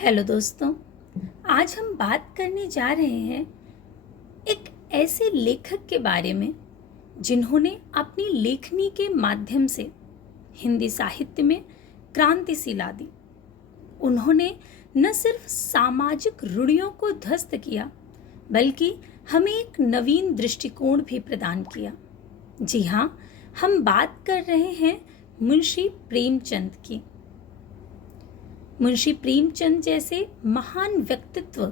Hello दोस्तों। आज हम बात करने जा रहे हैं एक ऐसे लेखक के बारे में जिन्होंने अपनी लेखनी के माध्यम से हिंदी साहित्य में क्रांति सी ला दी। उन्होंने न सिर्फ सामाजिक रूढ़ियों को ध्वस्त किया बल्कि हमें एक नवीन दृष्टिकोण भी प्रदान किया। जी हाँ, हम बात कर रहे हैं मुंशी प्रेमचंद की। मुंशी प्रेमचंद जैसे महान व्यक्तित्व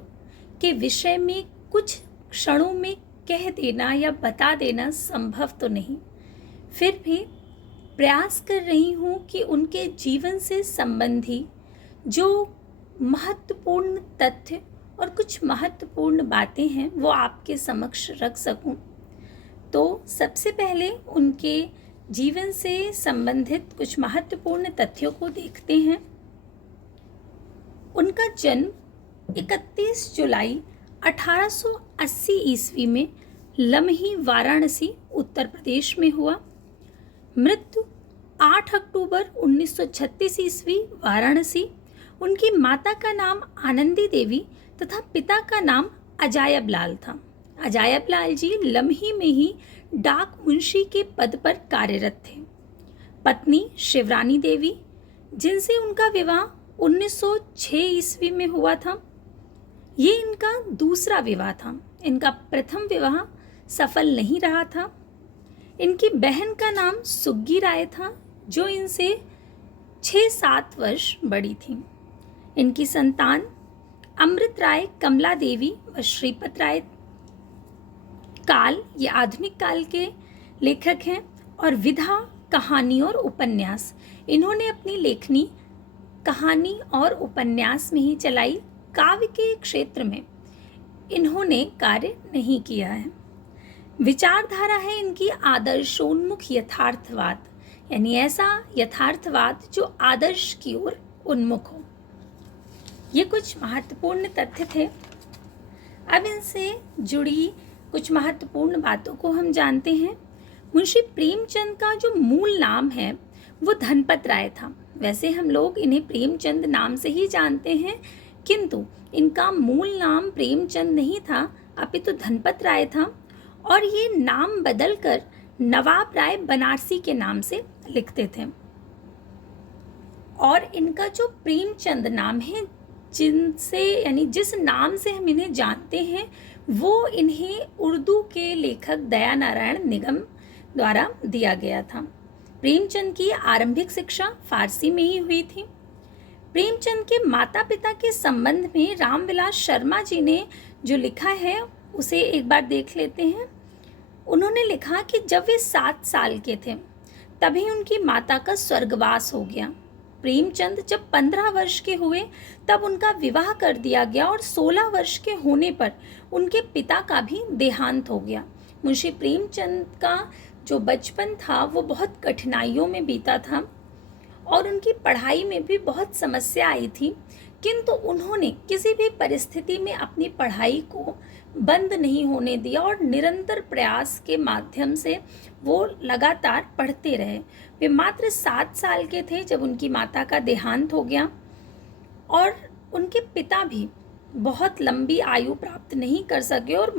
के विषय में कुछ क्षणों में कह देना या बता देना संभव तो नहीं, फिर भी प्रयास कर रही हूँ कि उनके जीवन से संबंधी जो महत्वपूर्ण तथ्य और कुछ महत्वपूर्ण बातें हैं वो आपके समक्ष रख सकूं। तो सबसे पहले उनके जीवन से संबंधित कुछ महत्वपूर्ण तथ्यों को देखते हैं। उनका जन्म 31 जुलाई 1880 ईस्वी में लम्ही वाराणसी उत्तर प्रदेश में हुआ। मृत्यु 8 अक्टूबर 1936 ईस्वी वाराणसी। उनकी माता का नाम आनंदी देवी तथा पिता का नाम अजायब लाल था। अजायब लाल जी लम्ही में ही डाक मुंशी के पद पर कार्यरत थे। पत्नी शिवरानी देवी, जिनसे उनका विवाह 1906 ईस्वी में हुआ था, ये इनका दूसरा विवाह था। इनका प्रथम विवाह सफल नहीं रहा था। इनकी बहन का नाम सुग्गी राय था, जो इनसे 6-7 वर्ष बड़ी थी। इनकी संतान अमृत राय, कमला देवी व श्रीपत राय। काल, ये आधुनिक काल के लेखक हैं। और विधा, कहानी और उपन्यास, इन्होंने अपनी लेखनी कहानी और उपन्यास में ही चलाई। काव्य के क्षेत्र में इन्होंने कार्य नहीं किया है। विचारधारा है इनकी आदर्शोन्मुख यथार्थवाद, यानी ऐसा यथार्थवाद जो आदर्श की ओर उन्मुख हो। ये कुछ महत्वपूर्ण तथ्य थे। अब इनसे जुड़ी कुछ महत्वपूर्ण बातों को हम जानते हैं। मुंशी प्रेमचंद का जो मूल नाम है वो धनपत राय था। वैसे हम लोग इन्हें प्रेमचंद नाम से ही जानते हैं, किंतु इनका मूल नाम प्रेमचंद नहीं था, अपितु धनपत राय था। और ये नाम बदलकर नवाब राय बनारसी के नाम से लिखते थे। और इनका जो प्रेमचंद नाम है, जिनसे यानी जिस नाम से हम इन्हें जानते हैं, वो इन्हें उर्दू के लेखक दया नारायण निगम द्वारा दिया गया था। प्रेमचंद की आरंभिक शिक्षा फारसी में ही हुई थी। प्रेमचंद के माता पिता के संबंध में रामविलास शर्मा जी ने जो लिखा है उसे एक बार देख लेते हैं। उन्होंने लिखा कि जब वे 7 साल के थे तभी उनकी माता का स्वर्गवास हो गया। प्रेमचंद जब 15 वर्ष के हुए तब उनका विवाह कर दिया गया और 16 वर्ष के होने पर उनके पिता का भी देहांत हो गया। मुंशी प्रेमचंद का जो बचपन था वो बहुत कठिनाइयों में बीता था और उनकी पढ़ाई में भी बहुत समस्या आई थी, किंतु उन्होंने किसी भी परिस्थिति में अपनी पढ़ाई को बंद नहीं होने दिया और निरंतर प्रयास के माध्यम से वो लगातार पढ़ते रहे। वे मात्र 7 साल के थे जब उनकी माता का देहांत हो गया और उनके पिता भी बहुत लंबी आयु प्राप्त नहीं कर सके। और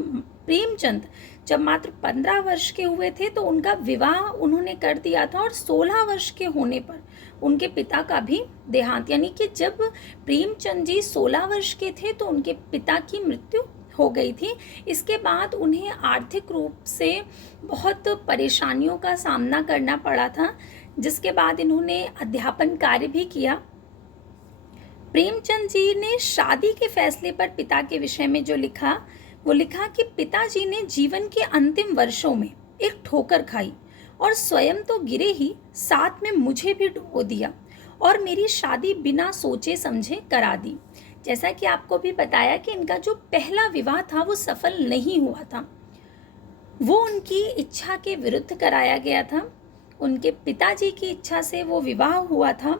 प्रेमचंद जब मात्र 15 वर्ष के हुए थे तो उनका विवाह उन्होंने कर दिया था और 16 वर्ष के होने पर उनके पिता का भी देहांत, यानी कि जब प्रेमचंद जी 16 वर्ष के थे तो उनके पिता की मृत्यु हो गई थी। इसके बाद उन्हें आर्थिक रूप से बहुत परेशानियों का सामना करना पड़ा था, जिसके बाद इन्होंने अध्यापन कार्य भी किया। प्रेमचंद जी ने शादी के फैसले पर पिता के विषय में जो लिखा, वो लिखा कि पिताजी ने जीवन के अंतिम वर्षों में एक ठोकर खाई और स्वयं तो गिरे ही, साथ में मुझे भी डुबो दिया और मेरी शादी बिना सोचे समझे करा दी। जैसा कि आपको भी बताया कि इनका जो पहला विवाह था वो सफल नहीं हुआ था, वो उनकी इच्छा के विरुद्ध कराया गया था। उनके पिताजी की इच्छा से वो विवाह हुआ था।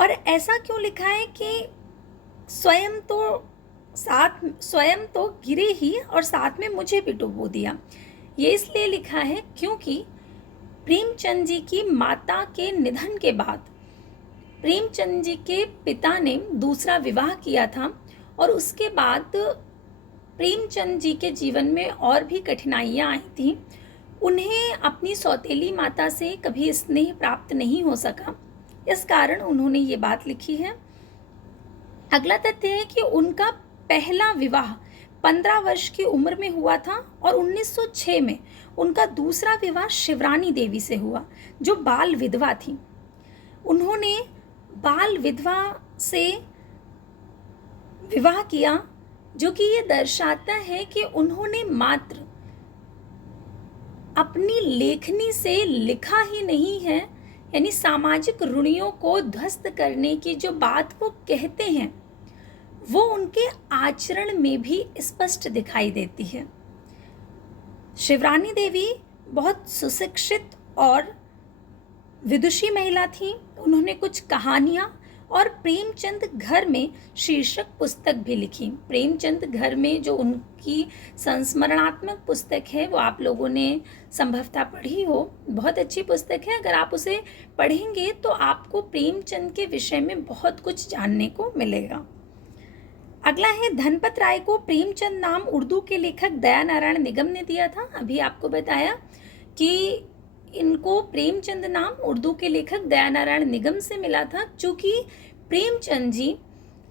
और ऐसा क्यों लिखा है कि स्वयं तो गिरे ही और साथ में मुझे भी डुबो दिया। ये इसलिए लिखा है क्योंकि प्रेमचंद जी की माता के निधन के बाद प्रेमचंद जी के पिता ने दूसरा विवाह किया था और उसके बाद प्रेमचंद जी के जीवन में और भी कठिनाइयाँ आई थी। उन्हें अपनी सौतेली माता से कभी स्नेह प्राप्त नहीं हो सका, इस कारण उन्होंने ये बात लिखी है। अगला तथ्य है कि उनका पहला विवाह 15 वर्ष की उम्र में हुआ था और 1906 में उनका दूसरा विवाह शिवरानी देवी से हुआ, जो बाल विधवा थी। उन्होंने बाल विधवा से विवाह किया, जो कि ये दर्शाता है कि उन्होंने मात्र अपनी लेखनी से लिखा ही नहीं है, यानी सामाजिक रूढ़ियों को ध्वस्त करने की जो बात वो कहते हैं वो उनके आचरण में भी स्पष्ट दिखाई देती है। शिवरानी देवी बहुत सुशिक्षित और विदुषी महिला थी। उन्होंने कुछ कहानियाँ और प्रेमचंद घर में शीर्षक पुस्तक भी लिखी। प्रेमचंद घर में जो उनकी संस्मरणात्मक पुस्तक है वो आप लोगों ने संभवतः पढ़ी हो, बहुत अच्छी पुस्तक है। अगर आप उसे पढ़ेंगे तो आपको प्रेमचंद के विषय में बहुत कुछ जानने को मिलेगा। अगला है, धनपत राय को प्रेमचंद नाम उर्दू के लेखक दया नारायण निगम ने दिया था। अभी आपको बताया कि इनको प्रेमचंद नाम उर्दू के लेखक दया नारायण निगम से मिला था, चूँकि प्रेमचंद जी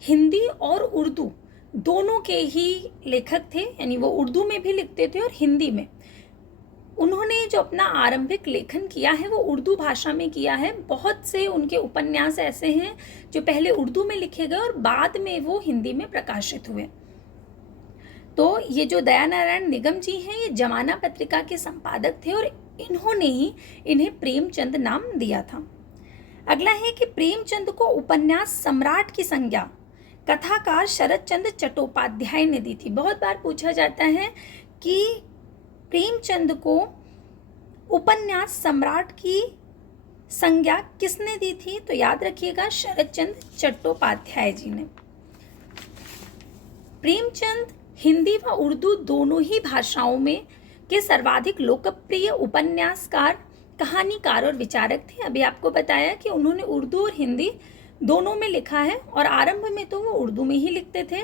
हिंदी और उर्दू दोनों के ही लेखक थे, यानी वो उर्दू में भी लिखते थे और हिंदी में। उन्होंने जो अपना आरंभिक लेखन किया है वो उर्दू भाषा में किया है। बहुत से उनके उपन्यास ऐसे हैं जो पहले उर्दू में लिखे गए और बाद में वो हिंदी में प्रकाशित हुए। तो ये जो दया नारायण निगम जी हैं ये जमाना पत्रिका के संपादक थे और इन्होंने ही इन्हें प्रेमचंद नाम दिया था। अगला है कि प्रेमचंद को उपन्यास सम्राट की संज्ञा कथाकार शरद चंद्र चट्टोपाध्याय ने दी थी। बहुत बार पूछा जाता है कि प्रेमचंद को उपन्यास सम्राट की संज्ञा किसने दी थी, तो याद रखिएगा शरद चंद्र चट्टोपाध्याय जी ने। प्रेमचंद हिंदी व उर्दू दोनों ही भाषाओं में के सर्वाधिक लोकप्रिय उपन्यासकार, कहानीकार और विचारक थे। अभी आपको बताया कि उन्होंने उर्दू और हिंदी दोनों में लिखा है और आरंभ में तो वो उर्दू में ही लिखते थे।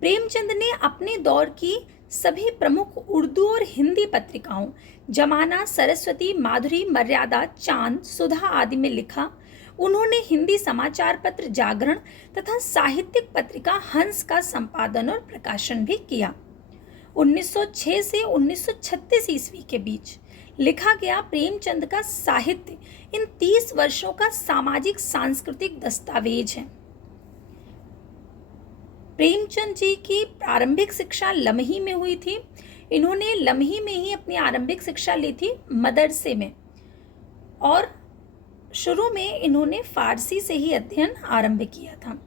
प्रेमचंद ने अपने दौर की सभी प्रमुख उर्दू और हिंदी पत्रिकाओं जमाना, सरस्वती, माधुरी, मर्यादा, चांद, सुधा आदि में लिखा। उन्होंने हिंदी समाचार पत्र जागरण तथा साहित्यिक पत्रिका हंस का संपादन और प्रकाशन भी किया। 1906 से 1936 ईस्वी के बीच लिखा गया प्रेमचंद का साहित्य इन 30 वर्षों का सामाजिक सांस्कृतिक दस्तावेज है। प्रेमचंद जी की प्रारंभिक शिक्षा लम्ही में हुई थी। इन्होंने लम्ही में ही अपनी आरंभिक शिक्षा ली थी मदरसे में, और शुरू में इन्होंने फारसी से ही अध्ययन आरंभ किया था।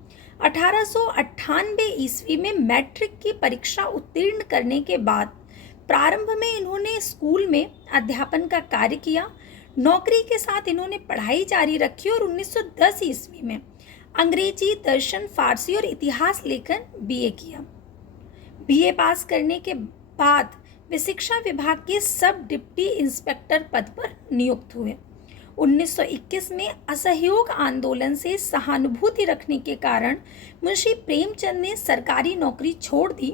1898 ईस्वी में मैट्रिक की परीक्षा उत्तीर्ण करने के बाद प्रारंभ में इन्होंने स्कूल में अध्यापन का कार्य किया। नौकरी के साथ इन्होंने पढ़ाई जारी रखी और 1910 ईस्वी में अंग्रेजी, दर्शन, फारसी और इतिहास लेकर बीए किया। बीए पास करने के बाद वे शिक्षा विभाग के सब डिप्टी इंस्पेक्टर पद पर नियुक्त हुए। 1921 में असहयोग आंदोलन से सहानुभूति रखने के कारण मुंशी प्रेमचंद ने सरकारी नौकरी छोड़ दी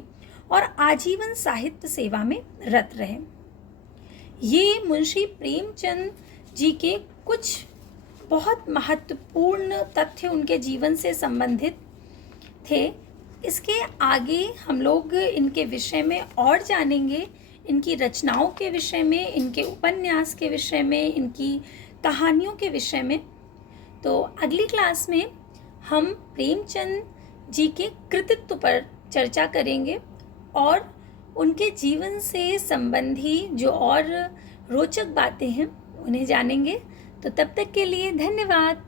और आजीवन साहित्य सेवा में रत रहे। ये मुंशी प्रेमचंद जी के कुछ बहुत महत्वपूर्ण तथ्य उनके जीवन से संबंधित थे। इसके आगे हम लोग इनके विषय में और जानेंगे, इनकी रचनाओं के विषय में, इनके उपन्यास के विषय में, इनकी कहानियों के विषय में। तो अगली क्लास में हम प्रेमचंद जी के कृतित्व पर चर्चा करेंगे और उनके जीवन से संबंधी जो और रोचक बातें हैं उन्हें जानेंगे। तो तब तक के लिए धन्यवाद।